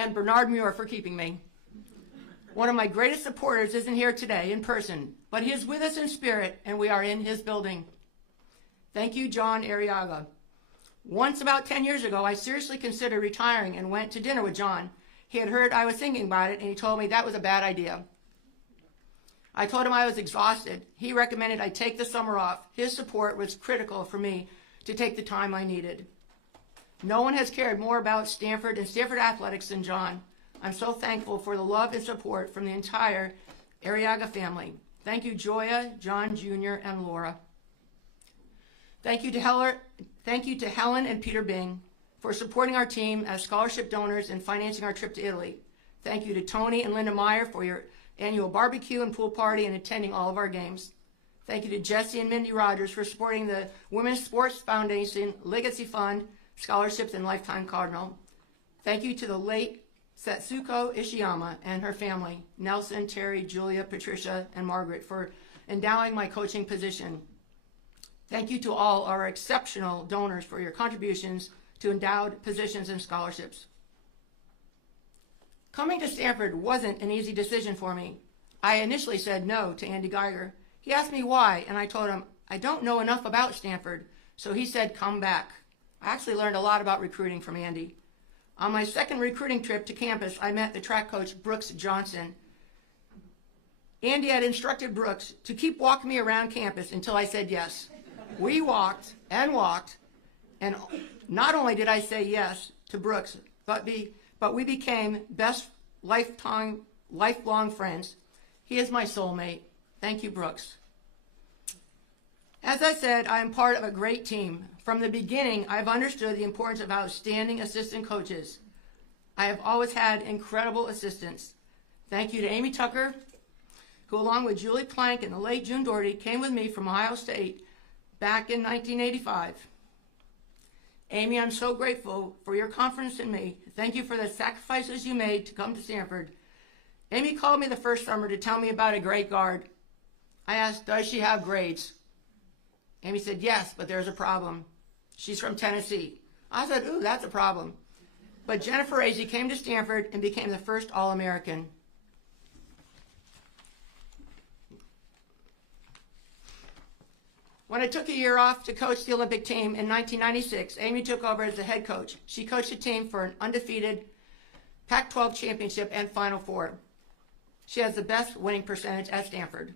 and Bernard Muir for keeping me. One of my greatest supporters isn't here today in person, but he is with us in spirit, and we are in his building. Thank you, John Arriaga. Once, about 10 years ago, I seriously considered retiring and went to dinner with John. He had heard I was thinking about it, and he told me that was a bad idea. I told him I was exhausted. He recommended I take the summer off. His support was critical for me to take the time I needed. No one has cared more about Stanford and Stanford athletics than John. I'm so thankful for the love and support from the entire Arriaga family. Thank you, Joya, John Jr., and Laura. Thank you to Helen and Peter Bing for supporting our team as scholarship donors and financing our trip to Italy. Thank you to Tony and Linda Meyer for your annual barbecue and pool party and attending all of our games. Thank you to Jesse and Mindy Rogers for supporting the Women's Sports Foundation Legacy Fund, Scholarships, and Lifetime Cardinal. Thank you to the late Setsuko Ishiyama and her family, Nelson, Terry, Julia, Patricia, and Margaret, for endowing my coaching position. Thank you to all our exceptional donors for your contributions to endowed positions and scholarships. Coming to Stanford wasn't an easy decision for me. I initially said no to Andy Geiger. He asked me why, and I told him, I don't know enough about Stanford, so he said, come back. I actually learned a lot about recruiting from Andy. On my second recruiting trip to campus, I met the track coach, Brooks Johnson. Andy had instructed Brooks to keep walking me around campus until I said yes. We walked, and not only did I say yes to Brooks, but we became best lifelong friends. He is my soulmate. Thank you, Brooks. As I said, I am part of a great team. From the beginning, I've understood the importance of outstanding assistant coaches. I have always had incredible assistants. Thank you to Amy Tucker, who along with Julie Plank and the late June Doherty came with me from Ohio State back in 1985. Amy, I'm so grateful for your confidence in me. Thank you for the sacrifices you made to come to Stanford. Amy called me the first summer to tell me about a great guard. I asked, does she have grades? Amy said, yes, but there's a problem. She's from Tennessee. I said, ooh, that's a problem. But Jennifer Azzi came to Stanford and became the first All-American. When I took a year off to coach the Olympic team in 1996, Amy took over as the head coach. She coached the team for an undefeated Pac-12 championship and Final Four. She has the best winning percentage at Stanford.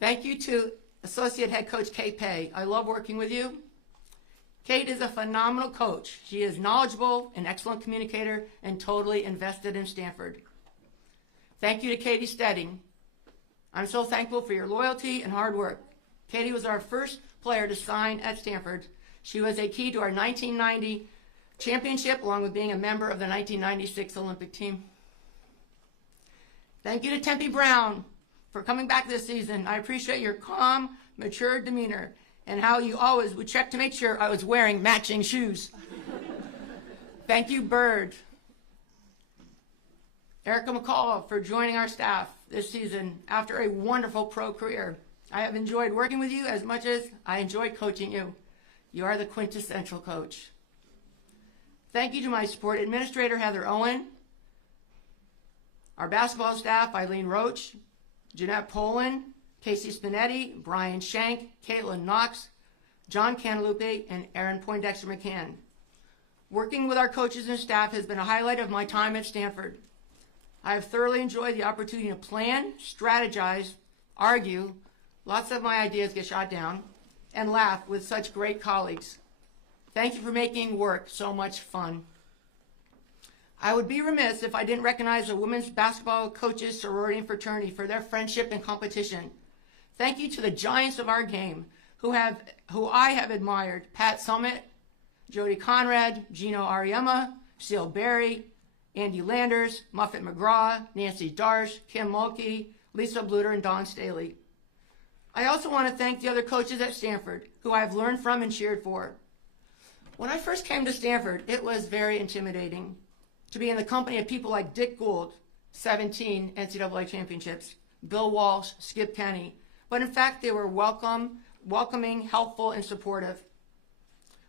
Thank you to Associate Head Coach Kate Pay. I love working with you. Kate is a phenomenal coach. She is knowledgeable, an excellent communicator, and totally invested in Stanford. Thank you to Katie Stedding. I'm so thankful for your loyalty and hard work. Katie was our first player to sign at Stanford. She was a key to our 1990 championship, along with being a member of the 1996 Olympic team. Thank you to Tempe Brown for coming back this season. I appreciate your calm, mature demeanor and how you always would check to make sure I was wearing matching shoes. Thank you, Bird. Erica McCall for joining our staff this season after a wonderful pro career. I have enjoyed working with you as much as I enjoyed coaching you. You are the quintessential coach. Thank you to my sport administrator, Heather Owen, our basketball staff, Eileen Roach, Jeanette Poland, Casey Spinetti, Brian Shank, Caitlin Knox, John Cantalupe, and Aaron Poindexter McCann. Working with our coaches and staff has been a highlight of my time at Stanford. I have thoroughly enjoyed the opportunity to plan, strategize, argue, lots of my ideas get shot down, and laugh with such great colleagues. Thank you for making work so much fun. I would be remiss if I didn't recognize the women's basketball coaches, sorority, and fraternity for their friendship and competition. Thank you to the giants of our game who I have admired: Pat Summitt, Jody Conrad, Gino Ariema, Seal Berry, Andy Landers, Muffet McGraw, Nancy Darsh, Kim Mulkey, Lisa Bluter, and Dawn Staley. I also want to thank the other coaches at Stanford who I have learned from and cheered for. When I first came to Stanford, it was very intimidating to be in the company of people like Dick Gould, 17 NCAA championships, Bill Walsh, Skip Kenny, but in fact they were welcoming, helpful, and supportive.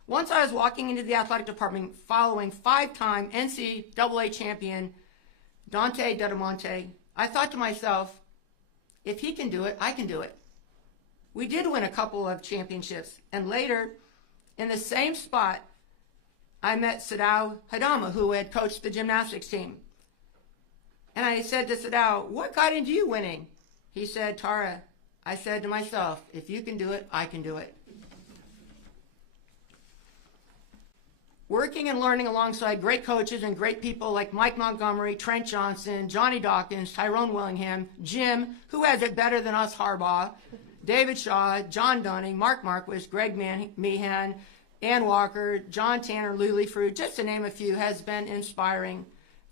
Once I was walking into the athletic department following 5-time NCAA champion Dante Dedamonte, I thought to myself, if he can do it, I can do it. We did win a couple of championships, and later, in the same spot, I met Sadao Hadama, who had coached the gymnastics team. And I said to Sadao, what got into you winning? He said, Tara, I said to myself, if you can do it, I can do it. Working and learning alongside great coaches and great people like Mike Montgomery, Trent Johnson, Johnny Dawkins, Tyrone Willingham, Jim, who has it better than us, Harbaugh, David Shaw, John Dunning, Mark Marquis, Greg Meehan, Ann Walker, John Tanner, Lou Fruit, just to name a few, has been inspiring.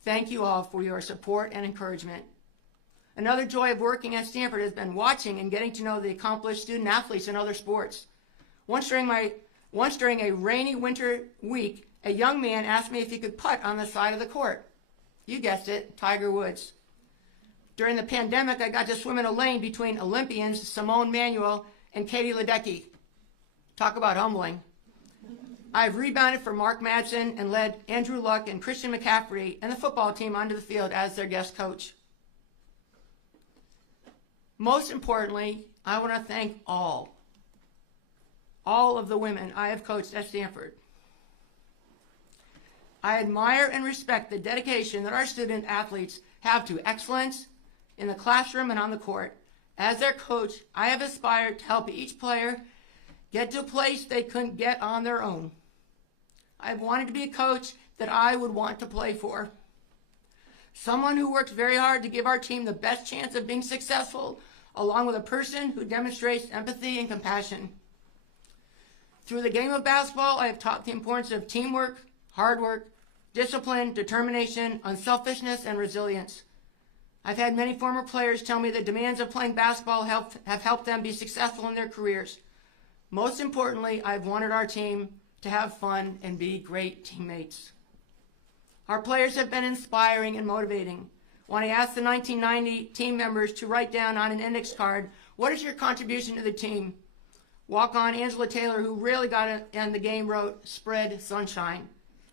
Thank you all for your support and encouragement. Another joy of working at Stanford has been watching and getting to know the accomplished student athletes in other sports. Once during a rainy winter week, a young man asked me if he could putt on the side of the court. You guessed it, Tiger Woods. During the pandemic, I got to swim in a lane between Olympians Simone Manuel and Katie Ledecky. Talk about humbling. I've rebounded for Mark Madsen and led Andrew Luck and Christian McCaffrey and the football team onto the field as their guest coach. Most importantly, I want to thank all of the women I have coached at Stanford. I admire and respect the dedication that our student athletes have to excellence in the classroom and on the court. As their coach, I have aspired to help each player get to a place they couldn't get on their own. I've wanted to be a coach that I would want to play for. Someone who works very hard to give our team the best chance of being successful, along with a person who demonstrates empathy and compassion. Through the game of basketball, I have taught the importance of teamwork, hard work, discipline, determination, unselfishness, and resilience. I've had many former players tell me the demands of playing basketball have helped them be successful in their careers. Most importantly, I've wanted our team to have fun and be great teammates. Our players have been inspiring and motivating. When I asked the 1990 team members to write down on an index card, what is your contribution to the team? Walk-on Angela Taylor, who rarely got in the game, wrote, spread sunshine.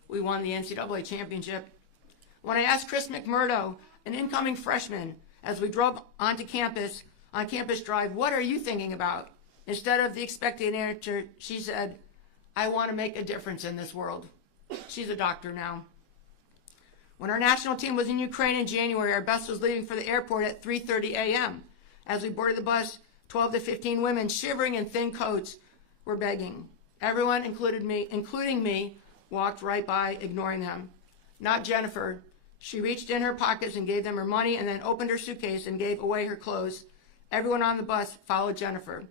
We won the NCAA championship. When I asked Chris McMurdo, an incoming freshman, as we drove onto campus, on Campus Drive, what are you thinking about? Instead of the expected answer, she said, I want to make a difference in this world. She's a doctor now. When our national team was in Ukraine in January, our bus was leaving for the airport at 3:30 a.m. As we boarded the bus, 12 to 15 women, shivering in thin coats, were begging. Everyone, including me, walked right by, ignoring them. Not Jennifer. She reached in her pockets and gave them her money and then opened her suitcase and gave away her clothes. Everyone on the bus followed Jennifer.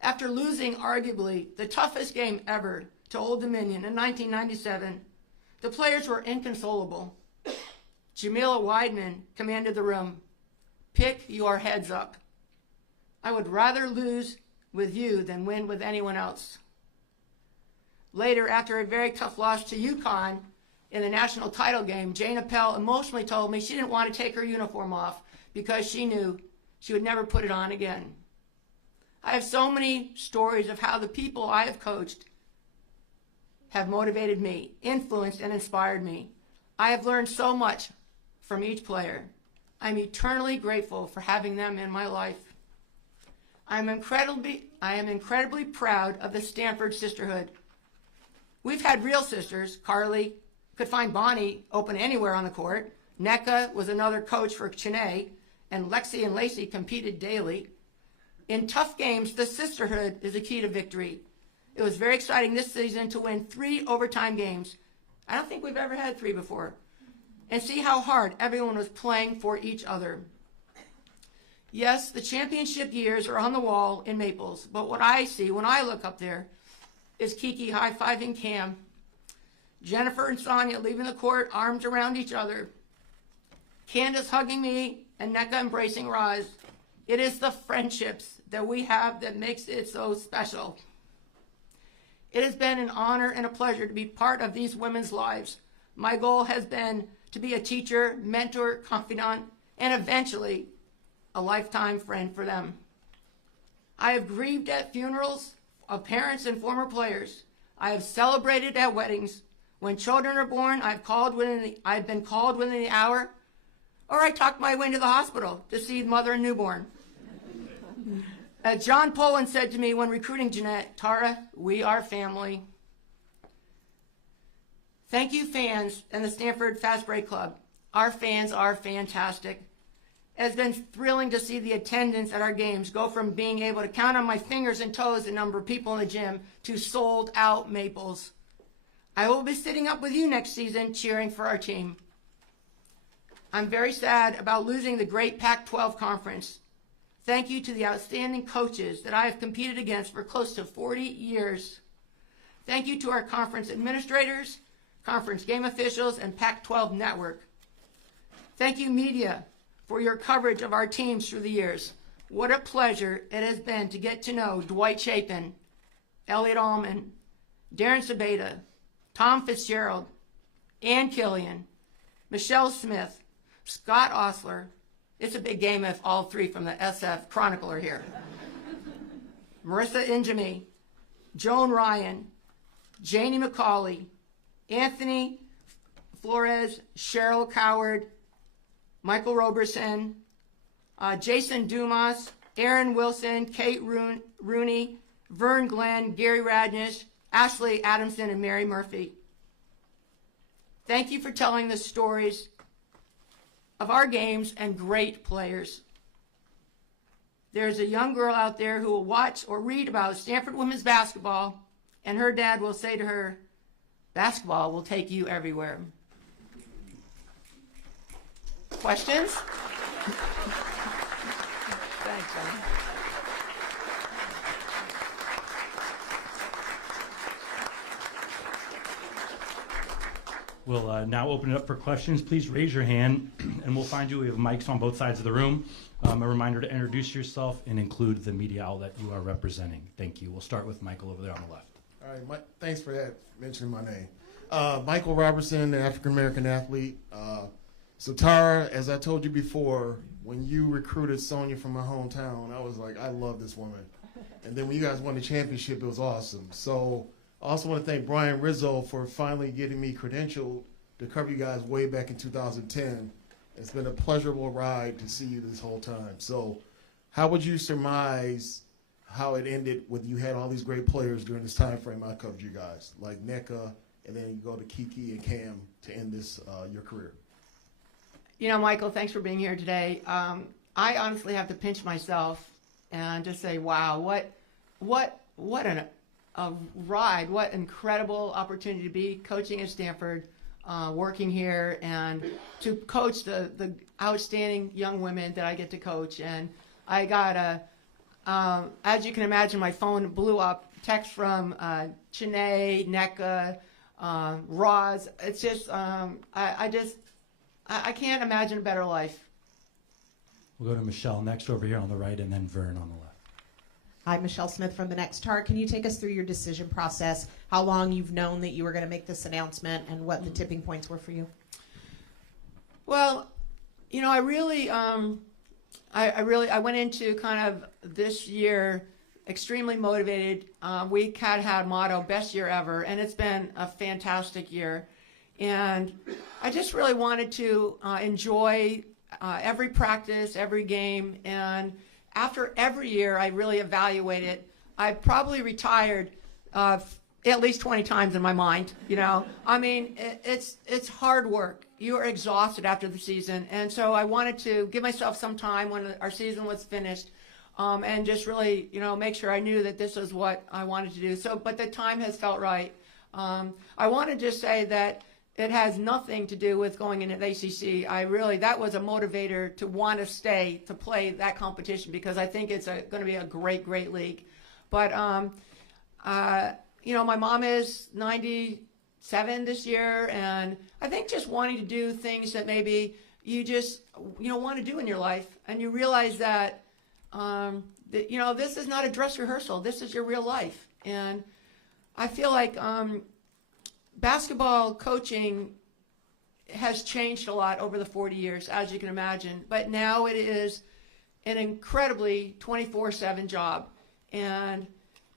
After losing, arguably, the toughest game ever to Old Dominion in 1997, the players were inconsolable. Jamila Weidman commanded the room. Pick your heads up. I would rather lose with you than win with anyone else. Later, after a very tough loss to UConn in the national title game, Jane Appel emotionally told me she didn't want to take her uniform off because she knew she would never put it on again. I have so many stories of how the people I have coached have motivated me, influenced, and inspired me. I have learned so much from each player. I'm eternally grateful for having them in my life. I am incredibly proud of the Stanford sisterhood. We've had real sisters. Carly could find Bonnie open anywhere on the court. Nneka was another coach for Chennai, and Lexi and Lacey competed daily. In tough games, the sisterhood is a key to victory. It was very exciting this season to win 3 overtime games. I don't think we've ever had 3 before. And see how hard everyone was playing for each other. Yes, the championship years are on the wall in Maples, but what I see when I look up there is Kiki high-fiving Cam, Jennifer and Sonia leaving the court, arms around each other, Candace hugging me, and Nneka embracing Roz. It is the friendships that we have that makes it so special. It has been an honor and a pleasure to be part of these women's lives. My goal has been to be a teacher, mentor, confidant, and eventually a lifetime friend for them. I have grieved at funerals of parents and former players. I have celebrated at weddings. When children are born, I've been called within the hour, or I talked my way to the hospital to see mother and newborn. As John Poland said to me when recruiting Jeanette, Tara, we are family. Thank you, fans and the Stanford Fast Break Club. Our fans are fantastic. It has been thrilling to see the attendance at our games go from being able to count on my fingers and toes the number of people in the gym to sold-out Maples. I will be sitting up with you next season cheering for our team. I'm very sad about losing the great Pac-12 conference. Thank you to the outstanding coaches that I have competed against for close to 40 years. Thank you to our conference administrators, conference game officials, and Pac-12 network. Thank you, media, for your coverage of our teams through the years. What a pleasure it has been to get to know Dwight Chapin, Elliot Allman, Darren Sabeta, Tom Fitzgerald, Ann Killian, Michelle Smith, Scott Osler. It's a big game if all three from the SF Chronicle are here. Marissa Injami, Joan Ryan, Janie McCauley, Anthony Flores, Cheryl Coward, Michael Roberson, Jason Dumas, Aaron Wilson, Kate Rooney, Vern Glenn, Gary Radnish, Ashley Adamson, and Mary Murphy. Thank you for telling the stories of our games and great players. There's a young girl out there who will watch or read about Stanford women's basketball, and her dad will say to her, basketball will take you everywhere. Questions? Thanks, John. We'll now open it up for questions. Please raise your hand, and we'll find you. We have mics on both sides of the room. A reminder to introduce yourself and include the media outlet you are representing. Thank you. We'll start with Michael over there on the left. All right, thanks for that, mentioning my name. Michael Robertson, African-American athlete. So Tara, as I told you before, when you recruited Sonia from my hometown, I was like, I love this woman. And then when you guys won the championship, it was awesome. So I also want to thank Brian Rizzo for finally getting me credentialed to cover you guys way back in 2010. It's been a pleasurable ride to see you this whole time. So how would you surmise how it ended with you had all these great players during this time frame I covered you guys, like NECA, and then you go to Kiki and Cam to end this your career? You know, Michael, thanks for being here today. I honestly have to pinch myself and just say, wow, what a ride, what incredible opportunity to be coaching at Stanford, working here, and to coach the outstanding young women that I get to coach. And I got as you can imagine, my phone blew up, text from Chanae, NECA, Roz. It's just, I can't imagine a better life. We'll go to Michelle next over here on the right, and then Vern on the left. Hi, Michelle Smith from The Next Tara. Can you take us through your decision process, how long you've known that you were going to make this announcement, and what the tipping points were for you? Well, you know, I went into kind of this year extremely motivated. We had a motto, best year ever, and it's been a fantastic year. And I just really wanted to enjoy every practice, every game, and after every year, I really evaluate it. I probably retired at least 20 times in my mind. You know, I mean, it's hard work. You are exhausted after the season, and so I wanted to give myself some time when our season was finished, and just really, you know, make sure I knew that this was what I wanted to do. So, but the time has felt right. I want to just say that it has nothing to do with going into the ACC. That was a motivator to want to stay to play that competition, because I think it's going to be a great, great league. But, you know, my mom is 97 this year, and I think just wanting to do things that maybe you just, you know, want to do in your life, and you realize that, you know, this is not a dress rehearsal. This is your real life. And I feel like basketball coaching has changed a lot over the 40 years, as you can imagine. But now it is an incredibly 24/7 job. And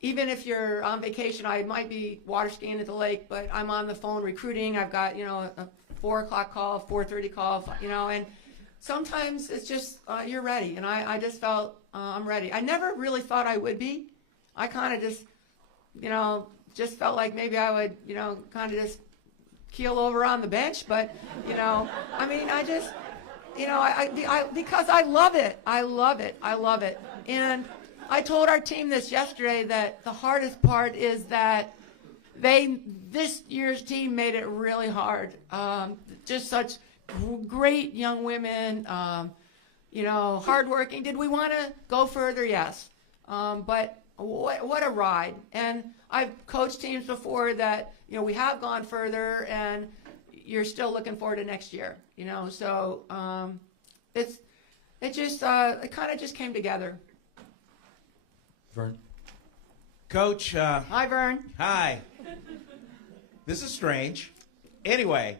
even if you're on vacation, I might be water skiing at the lake, but I'm on the phone recruiting. I've got, a 4 o'clock call, 4:30 call, and sometimes it's just, you're ready. And I just felt I'm ready. I never really thought I would be. I kind of just felt like maybe I would, kind of just keel over on the bench. But, I just, because I love it. I love it. I love it. And I told our team this yesterday that the hardest part is that this year's team made it really hard. Just such great young women, hardworking. Did we want to go further? Yes. But what a ride. And I've coached teams before that, we have gone further and you're still looking forward to next year, so it kind of just came together. Vern? Coach. Hi, Vern. Hi. This is strange. Anyway,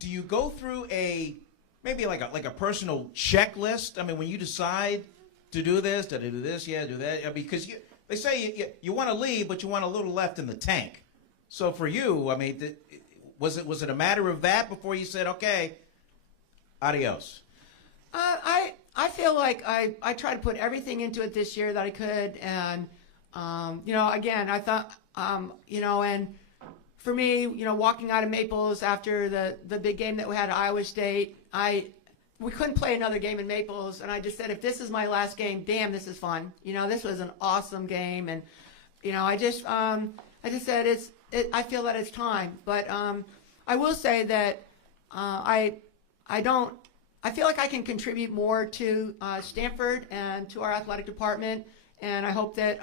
do you go through maybe like a personal checklist? I mean, when you decide to do this, do that, because they say you want to leave, but you want a little left in the tank. So for you, I mean, was it a matter of that before you said, okay, adios? I feel like I tried to put everything into it this year that I could, and again, I thought, and for me, walking out of Maples after the big game that we had at Iowa State, we couldn't play another game in Maples, and I just said, if this is my last game, damn, this is fun. This was an awesome game, and I just said I feel that it's time. But I will say that I feel like I can contribute more to Stanford and to our athletic department, and I hope that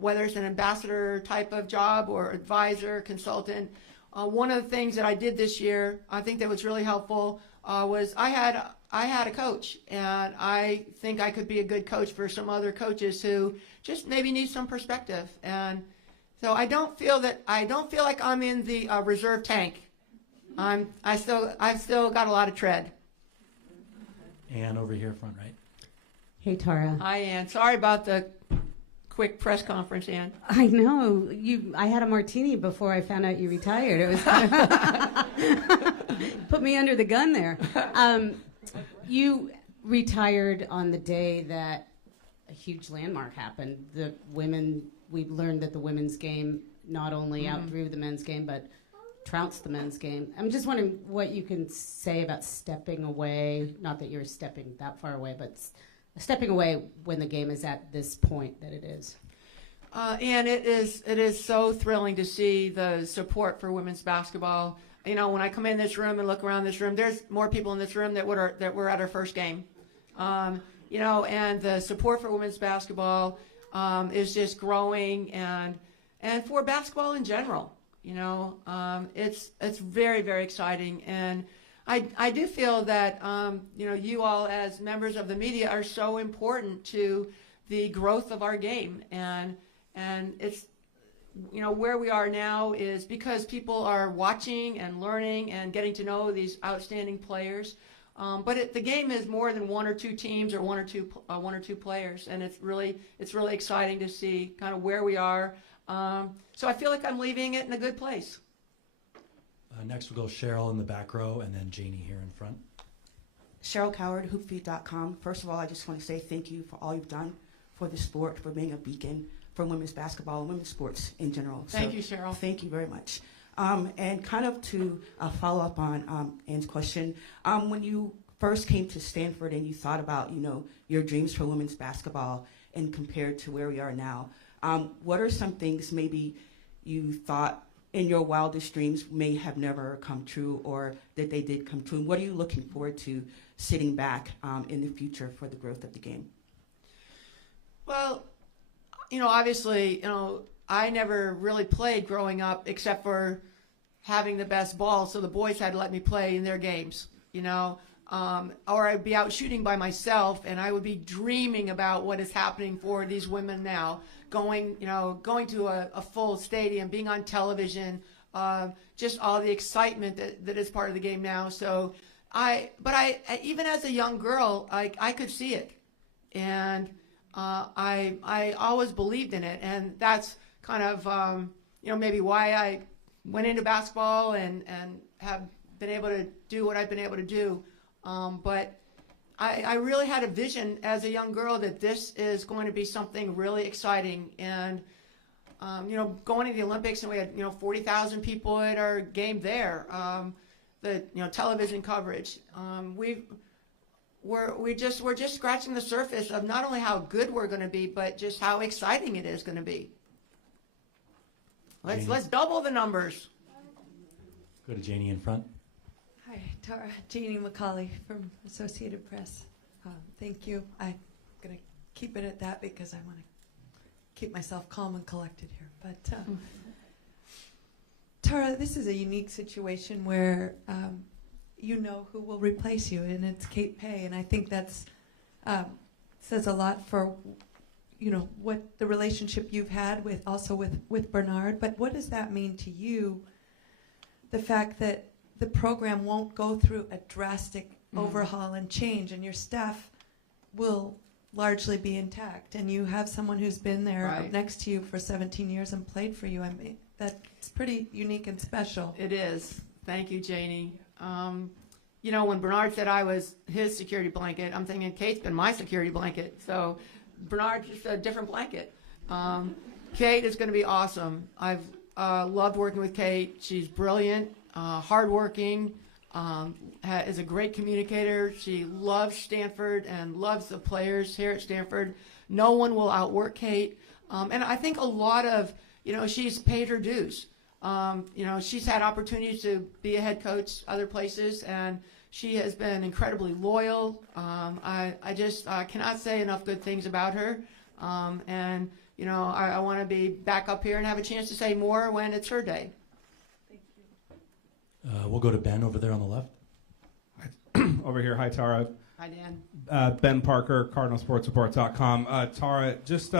whether it's an ambassador type of job or advisor, consultant, one of the things that I did this year, I think that was really helpful, was I had a coach, and I think I could be a good coach for some other coaches who just maybe need some perspective. And so I don't feel like I'm in the reserve tank. I've still got a lot of tread. Ann over here front right. Hey, Tara. Hi, Ann. Sorry about the quick press conference, Ann. I know. I had a martini before I found out you retired. It was kind of put me under the gun there. You retired on the day that a huge landmark happened. We learned that the women's game not only outgrew the men's game, but trounced the men's game. I'm just wondering what you can say about stepping away, not that you're stepping that far away, but stepping away when the game is at this point that it is. And it is so thrilling to see the support for women's basketball. When I come in this room and look around this room, there's more people in this room that were at our first game. And the support for women's basketball is just growing, and for basketball in general. It's very, very exciting, and I do feel that you all as members of the media are so important to the growth of our game, and it's where we are now is because people are watching and learning and getting to know these outstanding players. But the game is more than one or two teams or one or two players, and it's really exciting to see kind of where we are. So I feel like I'm leaving it in a good place. Next we'll go Cheryl in the back row, and then Janie here in front. Cheryl Coward, hoopfeed.com. First of all, I just want to say thank you for all you've done for the sport, for being a beacon for women's basketball and women's sports in general. Thank you, Cheryl. Thank you very much. And kind of to follow up on Ann's question, when you first came to Stanford and you thought about, your dreams for women's basketball and compared to where we are now, what are some things maybe you thought in your wildest dreams may have never come true, or that they did come true? And what are you looking forward to sitting back in the future for the growth of the game? Well, obviously, I never really played growing up except for having the best ball, so the boys had to let me play in their games, or I'd be out shooting by myself, and I would be dreaming about what is happening for these women now, going to a full stadium, being on television, just all the excitement that is part of the game now. So I even as a young girl, I could see it, and I always believed in it, and that's kind of maybe why I went into basketball and have been able to do what I've been able to do. But I really had a vision as a young girl that this is going to be something really exciting. And, going to the Olympics, and we had, 40,000 people at our game there, the, television coverage. We're just scratching the surface of not only how good we're going to be, but just how exciting it is going to be. Let's double the numbers. Go to Janie in front. Hi, Tara. Janie McCauley from Associated Press. Thank you. I'm going to keep it at that because I want to keep myself calm and collected here. But Tara, this is a unique situation where you know who will replace you, and it's Kate Pay, and I think that's says a lot for what the relationship you've had with Bernard. But what does that mean to you? The fact that the program won't go through a drastic overhaul and change, and your staff will largely be intact, and you have someone who's been there Right. next to you for 17 years and played for you. I mean, that's pretty unique and special. It is. Thank you, Janie. When Bernard said I was his security blanket, I'm thinking Kate's been my security blanket. So Bernard's just a different blanket. Kate is going to be awesome. I've loved working with Kate. She's brilliant, hardworking, is a great communicator. She loves Stanford and loves the players here at Stanford. No one will outwork Kate. And I think a lot of, she's paid her dues. She's had opportunities to be a head coach other places, and she has been incredibly loyal. I just cannot say enough good things about her. I want to be back up here and have a chance to say more when it's her day. Thank you. We'll go to Ben over there on the left. Over here. Hi, Tara. Hi, Dan. Ben Parker, CardinalSportsReport.com. Tara, just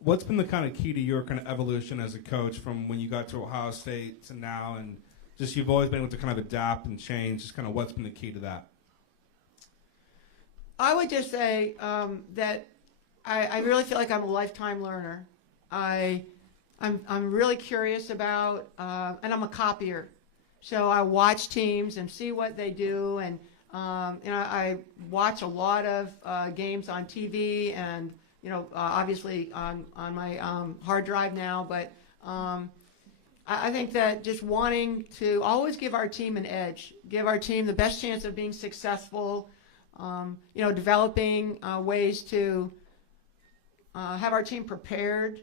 what's been the kind of key to your kind of evolution as a coach from when you got to Ohio State to now, and just you've always been able to kind of adapt and change? Just kind of what's been the key to that? I would just say that I really feel like I'm a lifetime learner. I'm really curious about, and I'm a copier. So I watch teams and see what they do, and I watch a lot of games on TV, and obviously on my hard drive now. But I think that just wanting to always give our team an edge, give our team the best chance of being successful, developing ways to have our team prepared,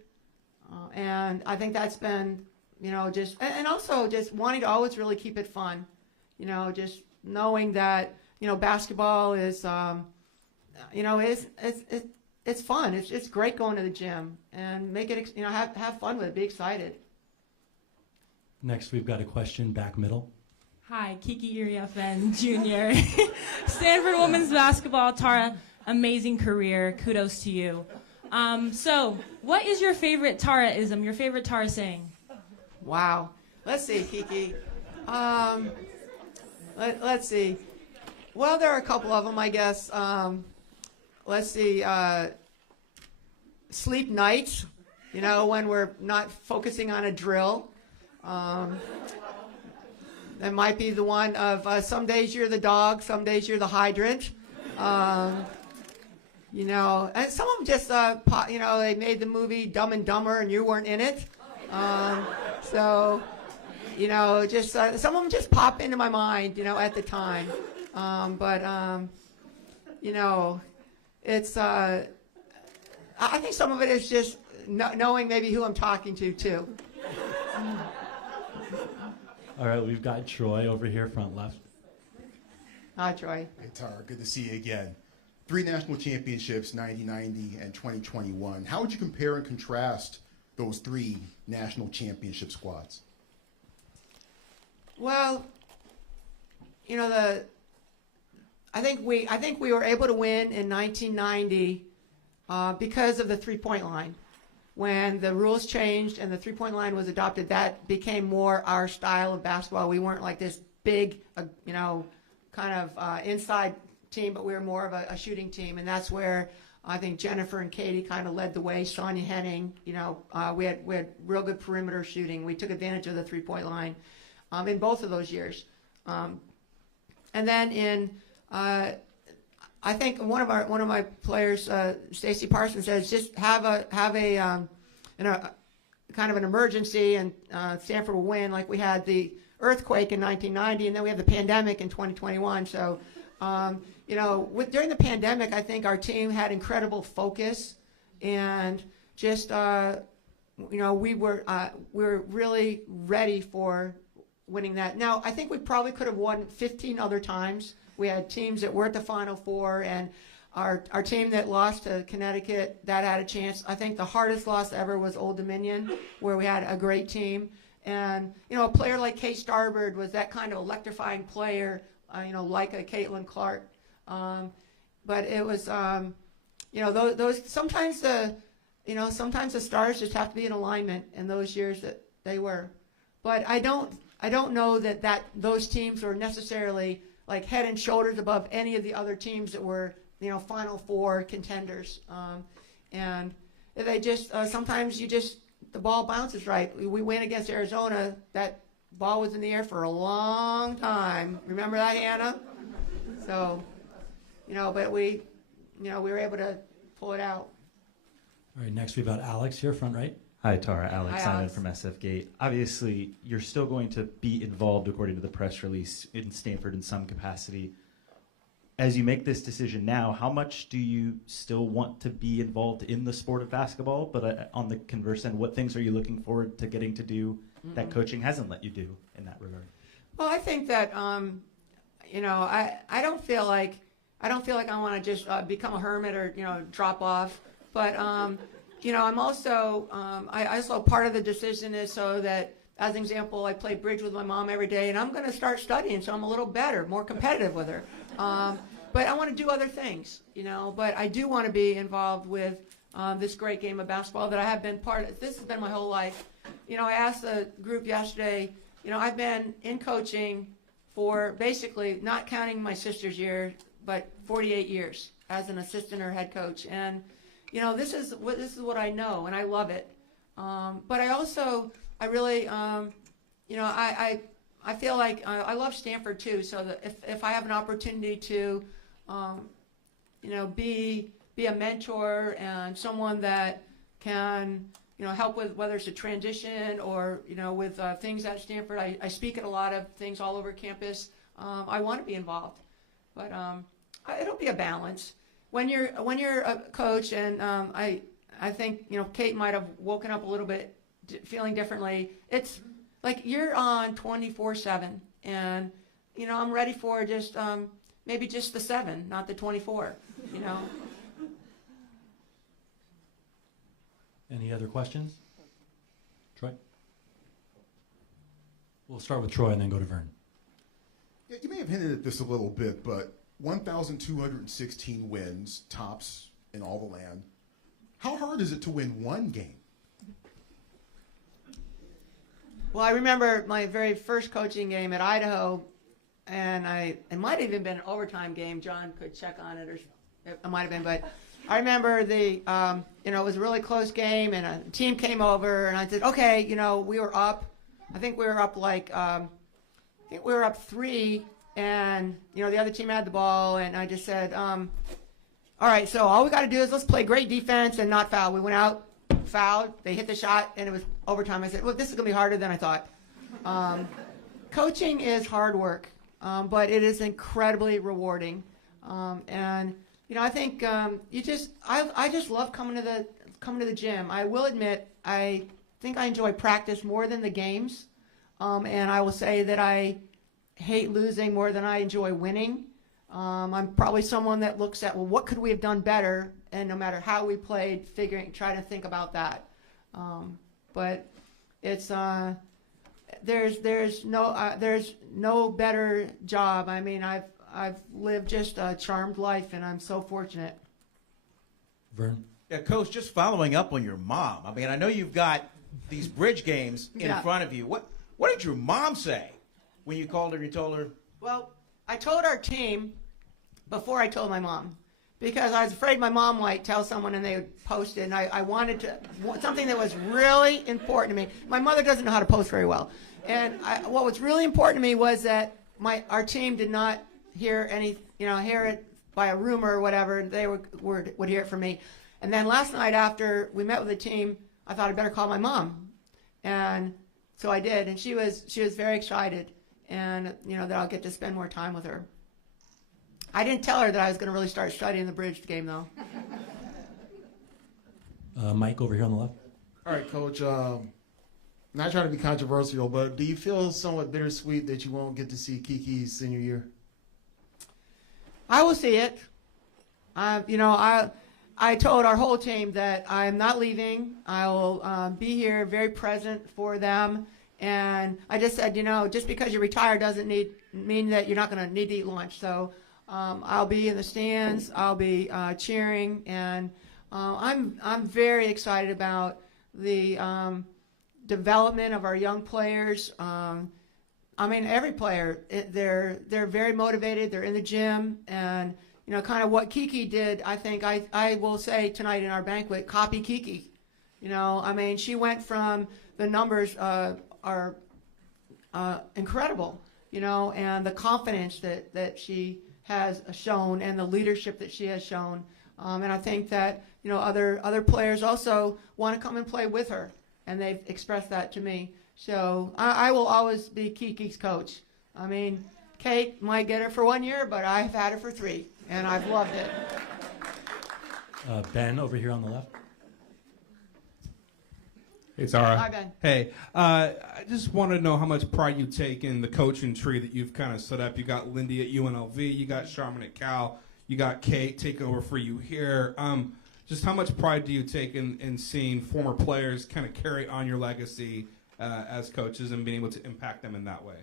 and I think that's been. And also just wanting to always really keep it fun, just knowing that, basketball is, it's fun. It's great going to the gym and make it, have fun with it, be excited. Next, we've got a question back middle. Hi, Kiki Uriafen Jr. Stanford women's basketball. Tara, amazing career. Kudos to you. So what is your favorite Tara-ism, your favorite Tara saying? Wow. Let's see, Kiki. Let's see. Well, there are a couple of them, I guess. Let's see. Sleep nights, when we're not focusing on a drill. That might be the one of some days you're the dog, some days you're the hydrant. And some of them just, they made the movie Dumb and Dumber and you weren't in it. So, just some of them just pop into my mind, at the time. It's, I think some of it is just knowing maybe who I'm talking to, too. All right, we've got Troy over here, front left. Hi, Troy. Hey, Tara, good to see you again. 3 national championships, 90, and 2021. How would you compare and contrast those 3 national championship squads? Well, I think we were able to win in 1990 because of the three-point line. When the rules changed and the three-point line was adopted, that became more our style of basketball. We weren't like this big, kind of inside team, but we were more of a shooting team, and that's where I think Jennifer and Katie kind of led the way. Sonia Henning, we had real good perimeter shooting. We took advantage of the 3-point line in both of those years. And then in I think one of my players, Stacy Parsons, says just have a kind of an emergency, and Stanford will win. Like we had the earthquake in 1990, and then we have the pandemic in 2021. So, during the pandemic, I think our team had incredible focus, and just we were really ready for winning that. Now, I think we probably could have won 15 other times. We had teams that were at the Final Four, and our team that lost to Connecticut, that had a chance. I think the hardest loss ever was Old Dominion, where we had a great team. And, a player like Kate Starbird was that kind of electrifying player, like a Caitlin Clark. But it was, those sometimes the stars just have to be in alignment in those years that they were. But I don't know that those teams were necessarily like head and shoulders above any of the other teams that were, Final Four contenders. And they just, sometimes the ball bounces right. We win against Arizona. That ball was in the air for a long time. Remember that, Hannah? So, but we were able to pull it out. All right, next we've got Alex here, front right. Hi, Tara. Alex Hi, Simon Alex. from SF Gate. Obviously, you're still going to be involved, according to the press release, in Stanford in some capacity. As you make this decision now, how much do you still want to be involved in the sport of basketball? But on the converse end, what things are you looking forward to getting to do that coaching hasn't let you do in that regard? Well, I think that I don't feel like I want to just become a hermit or drop off. But I'm also I also part of the decision is so that, as an example, I play bridge with my mom every day, and I'm going to start studying so I'm a little better, more competitive with her. But I want to do other things, But I do want to be involved with this great game of basketball that I have been part of. This has been my whole life. I asked the group yesterday, I've been in coaching for basically, not counting my sister's year, but 48 years as an assistant or head coach. And, this is what I know, and I love it. But I really, I feel like I love Stanford too. So that if I have an opportunity to, be a mentor and someone that can, help with whether it's a transition or with things at Stanford. I speak at a lot of things all over campus. I want to be involved, but it'll be a balance. When you're a coach, and I think Kate might have woken up a little bit feeling differently. It's like you're on 24/7, and I'm ready for just maybe just the 7, not the 24. Any other questions? Troy? We'll start with Troy and then go to Vern. Yeah, you may have hinted at this a little bit, but 1,216 wins, tops in all the land. How hard is it to win one game? Well, I remember my very first coaching game at Idaho, and it might have even been an overtime game. John could check on it, or it might have been, but I remember it was a really close game, and a team came over, and I said, okay, we were up. I think we were up we were up 3, and the other team had the ball, and I just said, all right, so all we got to do is let's play great defense and not foul. We went out, fouled, they hit the shot, and it was overtime. I said, well, this is going to be harder than I thought. Coaching is hard work, but it is incredibly rewarding. And I think I just love coming to the gym. I will admit I think I enjoy practice more than the games, and I will say that I hate losing more than I enjoy winning. I'm probably someone that looks at, well, what could we have done better? And no matter how we played, try to think about that. But it's there's no better job. I mean, I've lived just a charmed life, and I'm so fortunate. Vern? Yeah, Coach, just following up on your mom. I mean, I know you've got these bridge games in front of you. What did your mom say when you called her and you told her? Well, I told our team before I told my mom. because I was afraid my mom might tell someone and they would post it, and I wanted to something that was really important to me. My mother doesn't know how to post very well, and what was really important to me was that our team did not hear it by a rumor or whatever. They would hear it from me. And then last night after we met with the team, I thought I'd better call my mom, and so I did, and she was very excited, and that I'll get to spend more time with her. I didn't tell her that I was going to really start studying the bridge game, though. Mike, over here on the left. All right, Coach. Not trying to be controversial, but do you feel somewhat bittersweet that you won't get to see Kiki's senior year? I will see it. I told our whole team that I'm not leaving. I will be here, very present for them. And I just said, just because you retire doesn't mean that you're not going to need to eat lunch. So I'll be in the stands. I'll be cheering, and I'm very excited about the development of our young players. Every player, they're very motivated. They're in the gym, and kind of what Kiki did. I think I will say tonight in our banquet, copy Kiki. She went from the numbers are incredible, and the confidence that she has shown and the leadership that she has shown. And I think that, other players also want to come and play with her, and they've expressed that to me. So I will always be Kiki's coach. Kate might get her for 1 year, but I've had her for 3, and I've loved it. Ben, over here on the left. Hey, Tara. Hi, Ben. Hey, I just want to know how much pride you take in the coaching tree that you've kind of set up. You got Lindy at UNLV, you got Charmin at Cal, you got Kate take over for you here. Just how much pride do you take in seeing former players kind of carry on your legacy as coaches and being able to impact them in that way?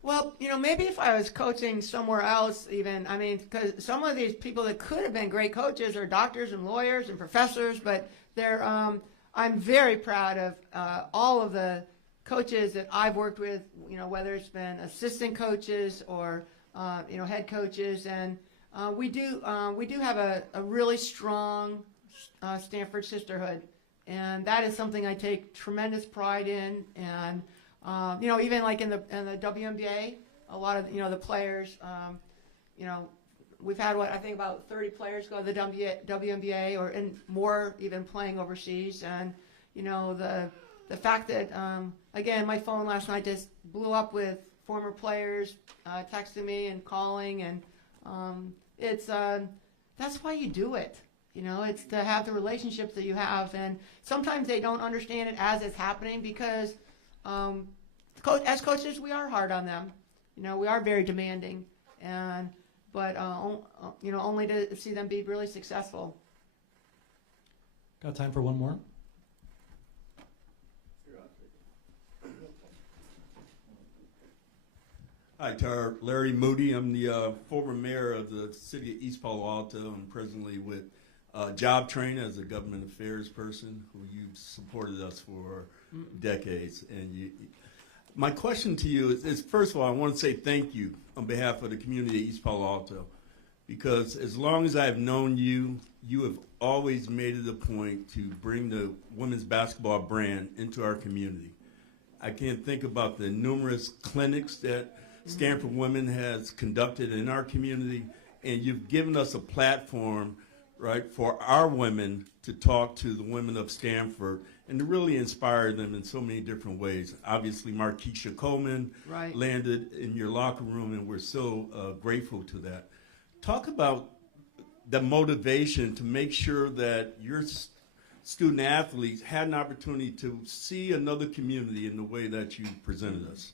Well, maybe if I was coaching somewhere else even, because some of these people that could have been great coaches are doctors and lawyers and professors, but they're, I'm very proud of all of the coaches that I've worked with, whether it's been assistant coaches or, head coaches, and we do have a really strong Stanford sisterhood, and that is something I take tremendous pride in. And even like in the WNBA, a lot of the players, we've had I think about 30 players go to the WNBA or more even playing overseas, and the fact that again my phone last night just blew up with former players texting me and calling, and it's that's why you do it. It's to have the relationships that you have, and sometimes they don't understand it as it's happening because as coaches we are hard on them. We are very demanding, but only to see them be really successful. Got time for one more? Hi, Tara. Larry Moody. I'm the former mayor of the city of East Palo Alto. I'm presently with Job Train as a government affairs person who you've supported us for decades. And my question to you is, first of all, I want to say thank you on behalf of the community of East Palo Alto, because as long as I've known you, you have always made it a point to bring the women's basketball brand into our community. I can't think about the numerous clinics that Stanford Women has conducted in our community, and you've given us a platform, right, for our women to talk to the women of Stanford and to really inspire them in so many different ways. Obviously, Markeisha Coleman landed in your locker room, and we're so grateful to that. Talk about the motivation to make sure that your student athletes had an opportunity to see another community in the way that you presented us.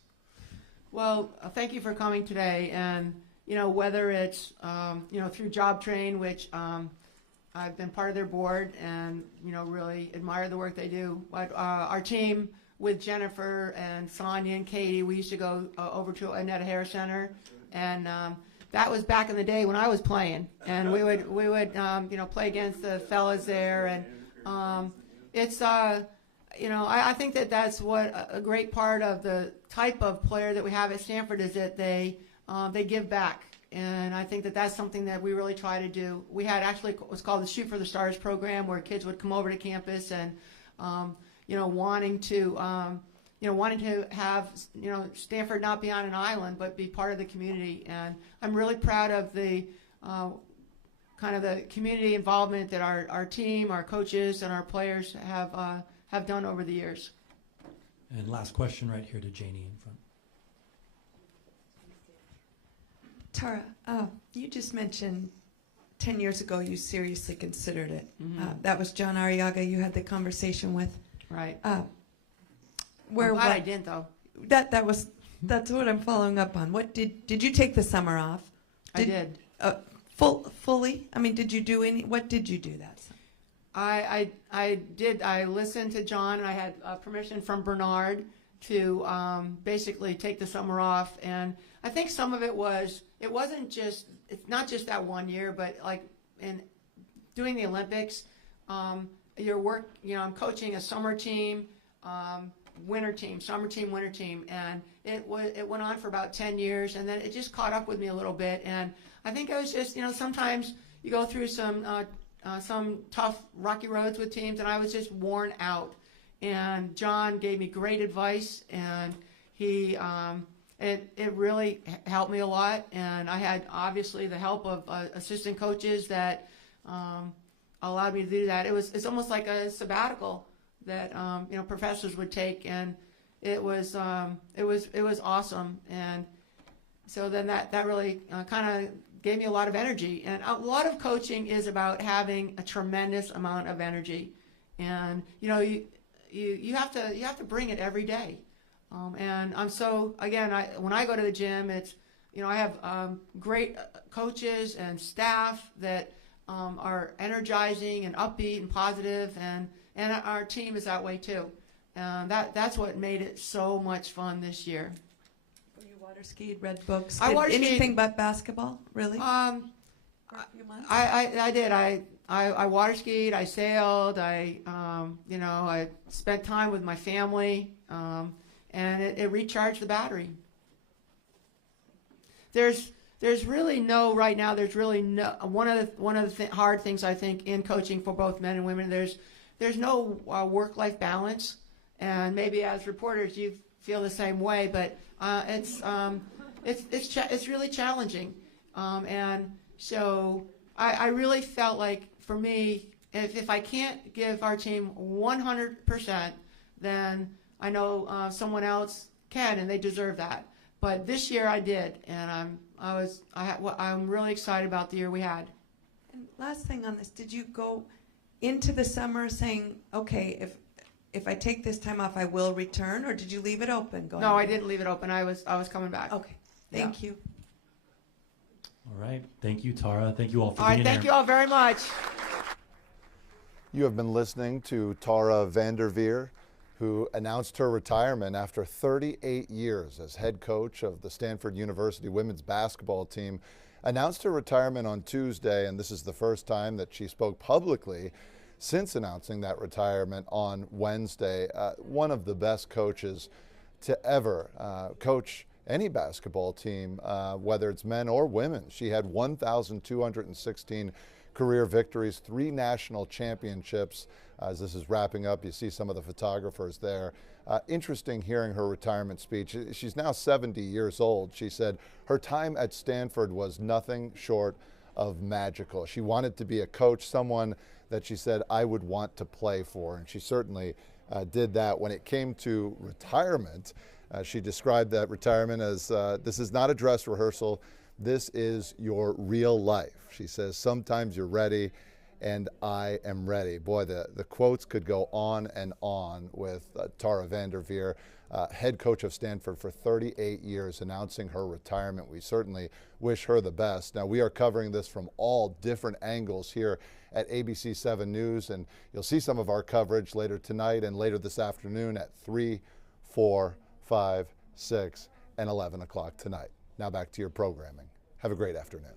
Well, thank you for coming today, and whether it's through Job Train, which I've been part of their board and really admire the work they do. But our team with Jennifer and Sonia and Katie, we used to go over to Annetta Harris Center, and that was back in the day when I was playing, and we would play against the fellas there, and it's I think that that's what a great part of the type of player that we have at Stanford is that they give back, And I think that that's something that we really try to do. We had actually what's called the Shoot for the Stars program, where kids would come over to campus and, wanting to have, Stanford not be on an island, but be part of the community. And I'm really proud of the kind of the community involvement that our team, our coaches, and our players have done over the years. And last question right here to Janie in front. Tara, you just mentioned 10 years ago you seriously considered it. Mhm. That was John Arriaga you had the conversation with. Right. Where I'm glad what- I didn't, though. That's what I'm following up on. What did you take the summer off? I did. Fully? I mean, did you do what did you do that summer? I did. I listened to John, and I had permission from Bernard to basically take the summer off. And I think some of it was, it's not just that 1 year, but like in doing the Olympics, your work, I'm coaching a summer team, winter team, summer team, winter team, and it went on for about 10 years, and then it just caught up with me a little bit. And I think I was just, sometimes you go through some tough, rocky roads with teams, and I was just worn out. And John gave me great advice, and he it really helped me a lot. And I had obviously the help of assistant coaches that allowed me to do that. It's almost like a sabbatical that professors would take, and it was awesome. And so then that really kind of gave me a lot of energy. And a lot of coaching is about having a tremendous amount of energy, and you have to bring it every day. And I'm so, again, when I go to the gym, it's I have great coaches and staff that are energizing and upbeat and positive, and our team is that way too. That's what made it so much fun this year. You water skied, read books. I water skied. Anything but basketball, really? I did. I water skied. I sailed. I spent time with my family, and it recharged the battery. There's really no right now. There's really no one of the hard things I think in coaching for both men and women. There's no work-life balance, and maybe as reporters you feel the same way. But it's really challenging, and so I really felt like for me, if I can't give our team 100%, then I know someone else can, and they deserve that. But this year I did, and I'm really excited about the year we had. And last thing on this, did you go into the summer saying, okay, if I take this time off, I will return, or did you leave it open? No, I didn't leave it open. I was coming back. Okay, thank you. All right. Thank you, Tara. Thank you all for All being right, here. thank you all very much. You have been listening to Tara VanDerveer, who announced her retirement after 38 years as head coach of the Stanford University women's basketball team. Announced her retirement on Tuesday, and this is the first time that she spoke publicly since announcing that retirement on Wednesday. One of the best coaches to ever coach any basketball team, whether it's men or women. She had 1,216 career victories, 3 national championships. As this is wrapping up, you see some of the photographers there. Interesting hearing her retirement speech. She's now 70 years old. She said her time at Stanford was nothing short of magical. She wanted to be a coach, someone that she said I would want to play for, and she certainly did that. When it came to retirement, she described that retirement as this is not a dress rehearsal, this is your real life. She says sometimes you're ready, and I am ready. Boy, the quotes could go on and on with Tara VanDerveer, head coach of Stanford for 38 years, announcing her retirement. We certainly wish her the best. Now, we are covering this from all different angles here at ABC 7 News, and you'll see some of our coverage later tonight and later this afternoon at 3, 4, 5, 6, and 11 o'clock tonight. Now back to your programming. Have a great afternoon.